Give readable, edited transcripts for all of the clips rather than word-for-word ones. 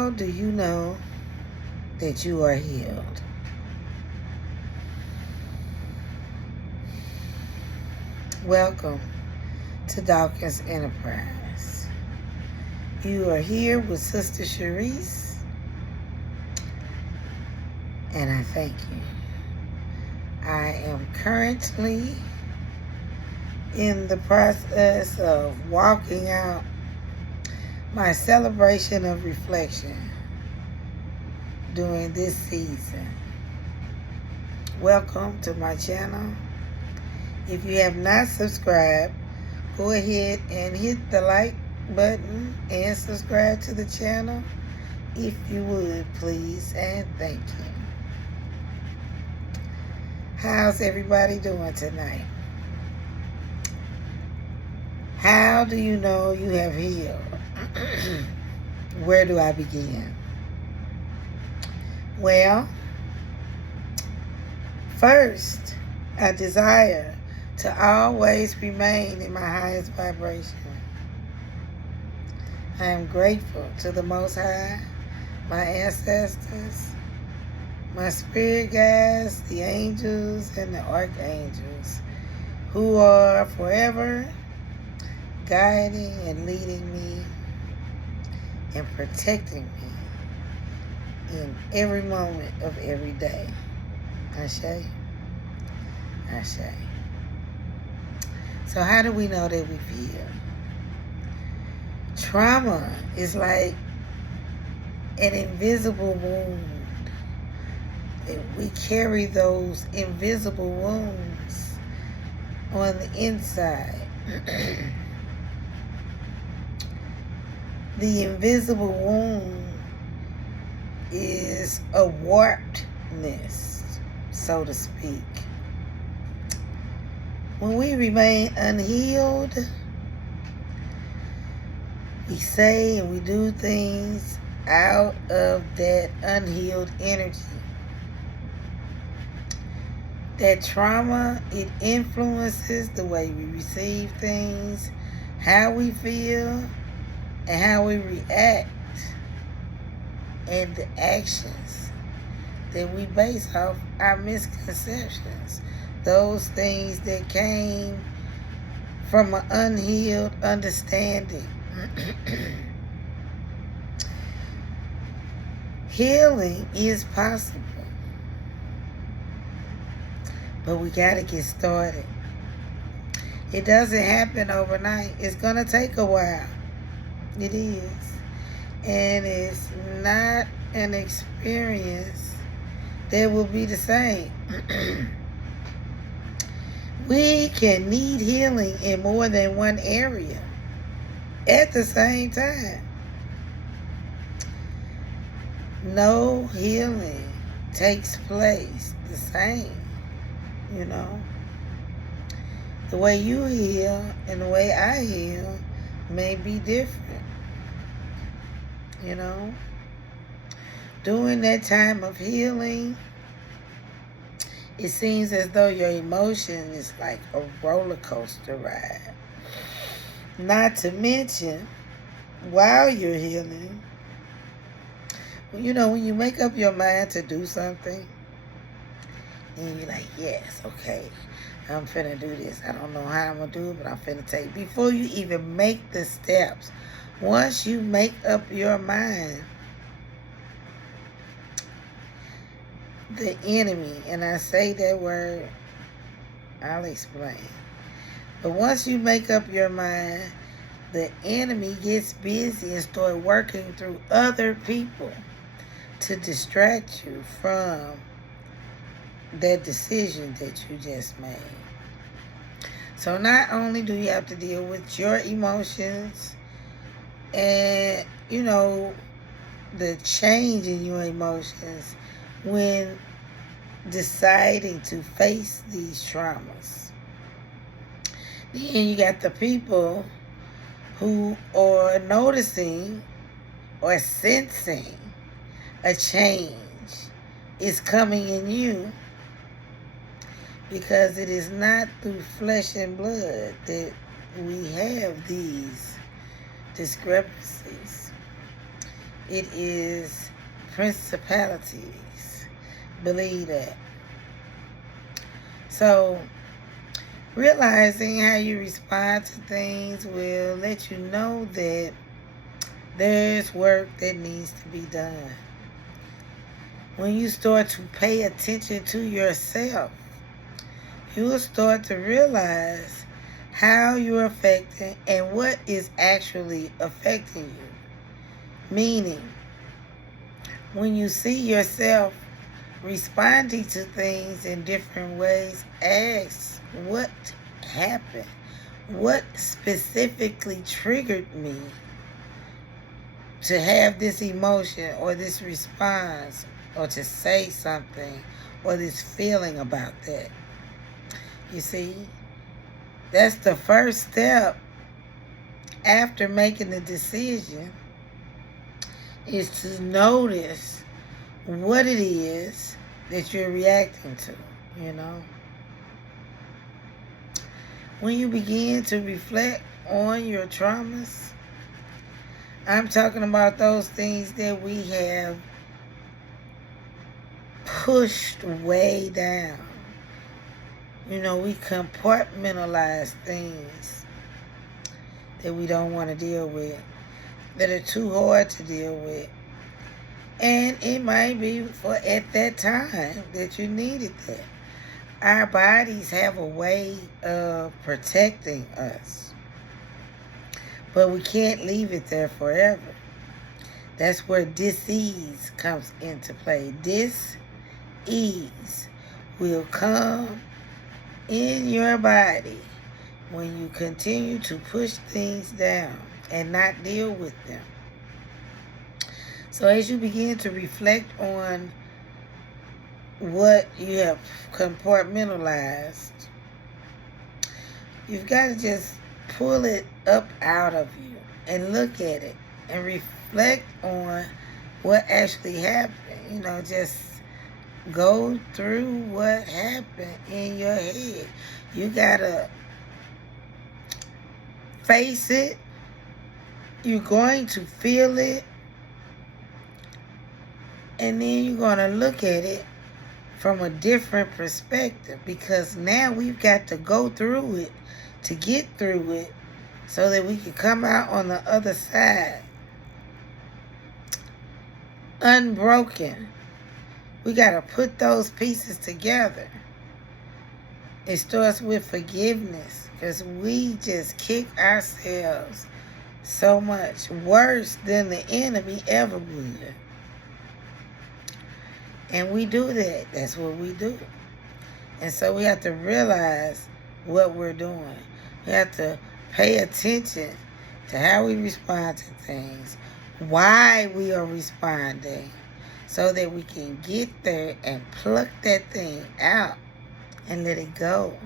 How do you know that you are healed? Welcome to Dawkins Enterprise. You are here with Sister Sharice, and I thank you. I am currently in the process of walking out my celebration of reflection during this season. Welcome to my channel. If you have not subscribed, go ahead and hit the like button and subscribe to the channel if you would, please, and thank you. How's everybody doing tonight? How do you know you have healed? Where do I begin? Well, first, I desire to always remain in my highest vibration. I am grateful to the Most High, my ancestors, my spirit guides, the angels and the archangels, who are forever guiding and leading me and protecting me in every moment of every day. Ashe. Ashe. So how do we know that we've healed? Trauma is like an invisible wound. And we carry those invisible wounds on the inside. The invisible wound is a warpedness, so to speak. When we remain unhealed, we say and we do things out of that unhealed energy. That trauma, it influences the way we receive things, how we feel, and how we react, and the actions that we base off our misconceptions. Those things that came from an unhealed understanding. Healing is possible, but we got to get started. It doesn't happen overnight. It's going to take a while. It is. And it's not an experience that will be the same. We can need healing in more than one area at the same time. No healing takes place the same, you know. The way you heal and the way I heal may be different, you know. During that time of healing, it seems as though your emotion is like a roller coaster ride. Not to mention, while you're healing, you know, when you make up your mind to do something, and you're like, yes, okay, I'm finna do this. I don't know how I'm gonna do it, but I'm finna take. Before you even make the steps, once you make up your mind, the enemy, and I say that word, I'll explain. But once you make up your mind, the enemy gets busy and start working through other people to distract you from that decision that you just made. So not only do you have to deal with your emotions and, you know, the change in your emotions when deciding to face these traumas. Then you got the people who are noticing or sensing a change is coming in you, because it is not through flesh and blood that we have these discrepancies. It is principalities. Believe that. So, realizing how you respond to things will let you know that there's work that needs to be done. When you start to pay attention to yourself, you will start to realize how you're affecting and what is actually affecting you. Meaning, when you see yourself responding to things in different ways, ask what happened? What specifically triggered me to have this emotion or this response or to say something or this feeling about that? You see, that's the first step after making the decision, is to notice what it is that you're reacting to, you know. When you begin to reflect on your traumas, I'm talking about those things that we have pushed way down. You know, we compartmentalize things that we don't want to deal with, that are too hard to deal with. And it might be for at that time that you needed that. Our bodies have a way of protecting us, but we can't leave it there forever. That's where dis-ease comes into play. Dis-ease will come in your body when you continue to push things down and not deal with them. So as you begin to reflect on what you have compartmentalized, you've got to just pull it up out of you and look at it and reflect on what actually happened. You know, just go through what happened in your head. You gotta face it. You're going to feel it. And then you're going to look at it from a different perspective, because now we've got to go through it to get through it so that we can come out on the other side unbroken. We got to put those pieces together. It starts with forgiveness, because we just kick ourselves so much worse than the enemy ever would. And we do that. That's what we do. And so we have to realize what we're doing. We have to pay attention to how we respond to things, why we are responding, so that we can get there and pluck that thing out and let it go.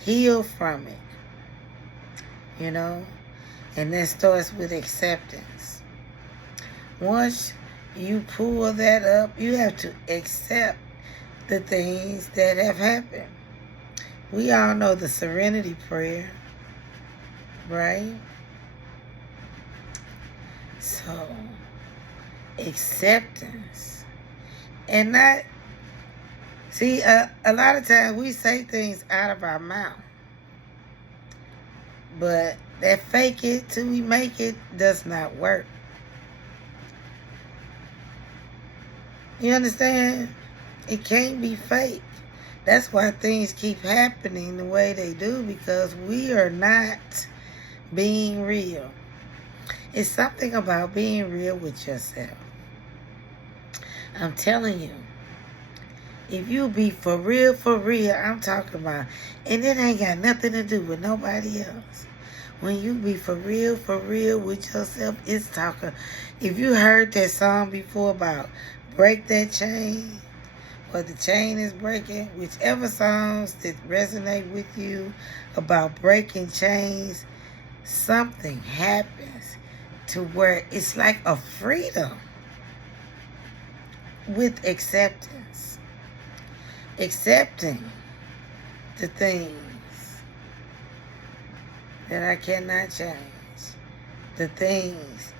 Heal from it. You know? And that starts with acceptance. Once you pull that up, you have to accept the things that have happened. We all know the serenity prayer, right? So, acceptance. And not, see, a lot of times we say things out of our mouth, but that fake it till we make it does not work. You understand? It can't be fake. That's why things keep happening the way they do, because we are not being real. It's something about being real with yourself. I'm telling you, if you be for real, I'm talking about, and it ain't got nothing to do with nobody else. When you be for real with yourself, it's talking. If you heard that song before about break that chain, or the chain is breaking, whichever songs that resonate with you about breaking chains, something happens to where it's like a freedom with acceptance. Accepting the things that I cannot change. The things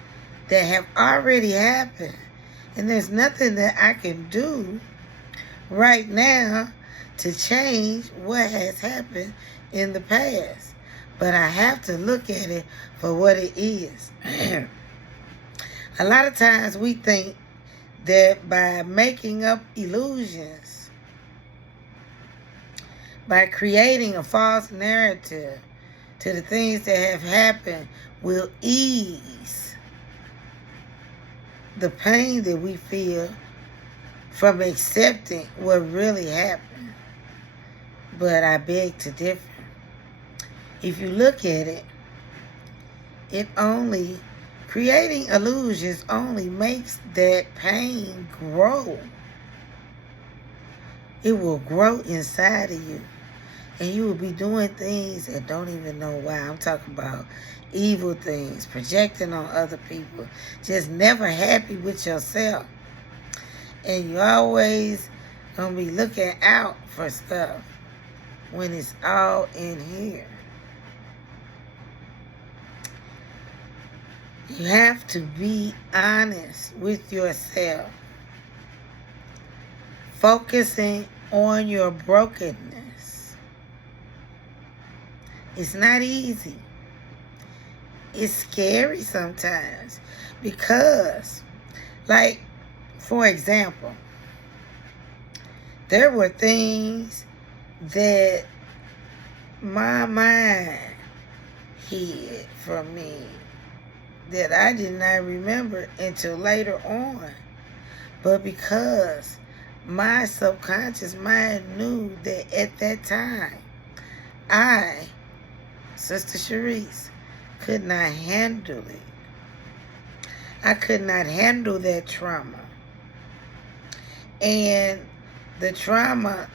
that have already happened. And there's nothing that I can do right now to change what has happened in the past. But I have to look at it for what it is. A lot of times we think that by making up illusions, by creating a false narrative to the things that have happened, will ease the pain that we feel from accepting what really happened. But I beg to differ. If you look at it, creating illusions only makes that pain grow. It will grow inside of you. And you will be doing things and don't even know why. I'm talking about evil things, projecting on other people, just never happy with yourself. And you always gonna be looking out for stuff when it's all in here. You have to be honest with yourself, focusing on your brokenness. It's not easy. It's scary sometimes because, like, for example, there were things that my mind hid from me that I did not remember until later on. But because my subconscious mind knew that at that time, I, Sister Sharice, could not handle it. I could not handle that trauma. And the trauma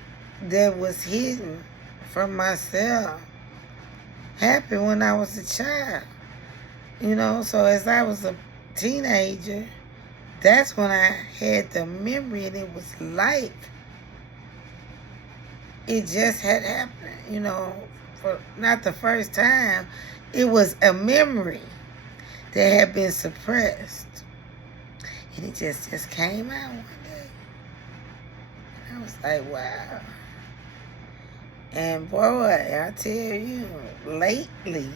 that was hidden from myself happened when I was a child. You know, so as I was a teenager, that's when I had the memory, and it was like it just had happened, you know, for not the first time. It was a memory that had been suppressed. And it just came out one day. And I was like, wow. And boy, I tell you, lately,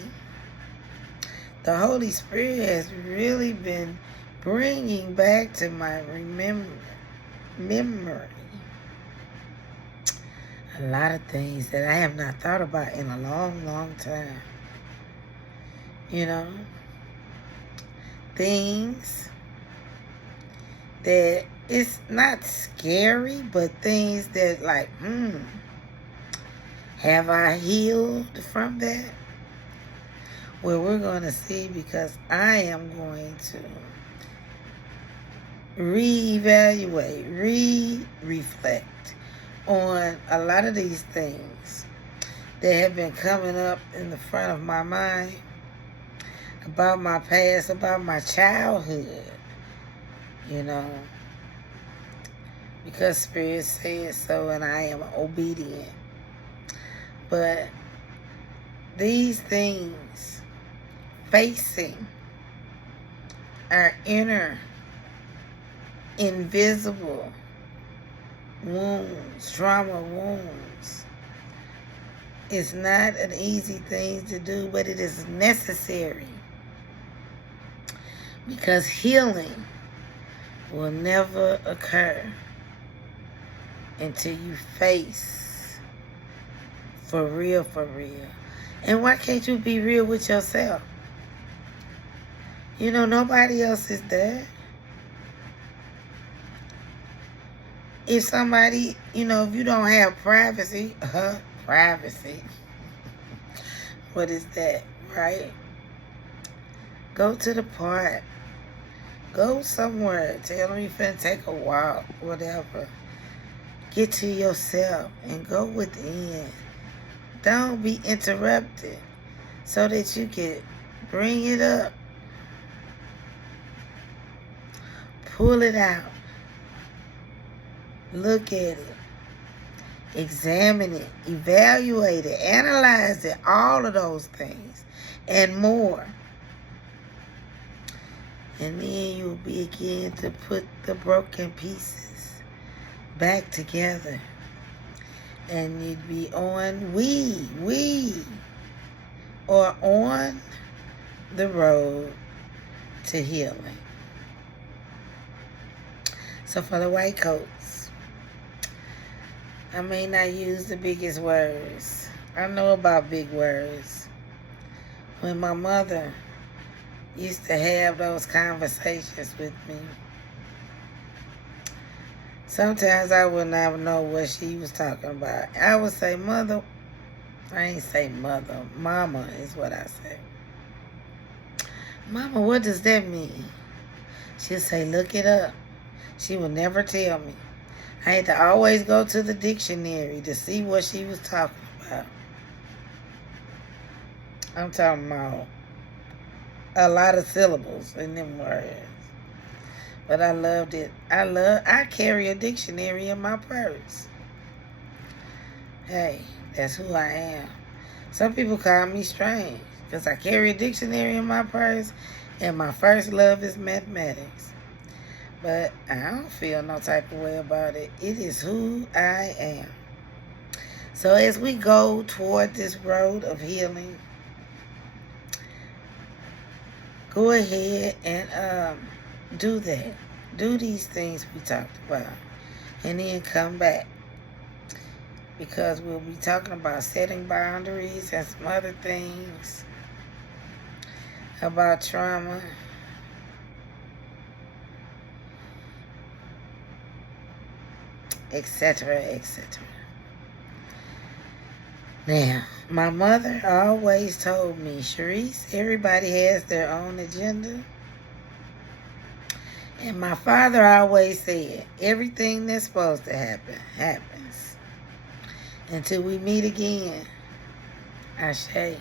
the Holy Spirit has really been bringing back to my memory a lot of things that I have not thought about in a long, long time. You know, things that it's not scary, but things that like, have I healed from that? Well, we're going to see, because I am going to reevaluate, reflect on a lot of these things that have been coming up in the front of my mind about my past, about my childhood, you know, because Spirit says so and I am obedient. But these things facing our inner invisible wounds, trauma wounds, is not an easy thing to do, but it is necessary, because healing will never occur until you face for real, for real. And why can't you be real with yourself? You know, nobody else is there. If somebody, you know, if you don't have privacy, privacy, what is that, right? Go to the park. Go somewhere. Tell them you finna take a walk, whatever. Get to yourself and go within. Don't be interrupted so that you can bring it up. Pull it out. Look at it. Examine it. Evaluate it. Analyze it. All of those things and more. And then you'll begin to put the broken pieces back together. And you'd be on, we are on the road to healing. So for the white coats, I may not use the biggest words. I know about big words. When my mother used to have those conversations with me, sometimes I would not know what she was talking about. I would say, Mother, I ain't say mother, Mama is what I say. Mama, what does that mean? She'll say, look it up. She would never tell me. I had to always go to the dictionary to see what she was talking about. I'm talking about a lot of syllables in them words. But I loved it. I carry a dictionary in my purse. Hey, that's who I am. Some people call me strange because I carry a dictionary in my purse and my first love is mathematics. But I don't feel no type of way about it. It is who I am. So as we go toward this road of healing, go ahead and do that. Do these things we talked about. And then come back. Because we'll be talking about setting boundaries and some other things about trauma. Etc., etc. Now, my mother always told me, Sharice, everybody has their own agenda. And my father always said, everything that's supposed to happen, happens. Until we meet again, Ashe.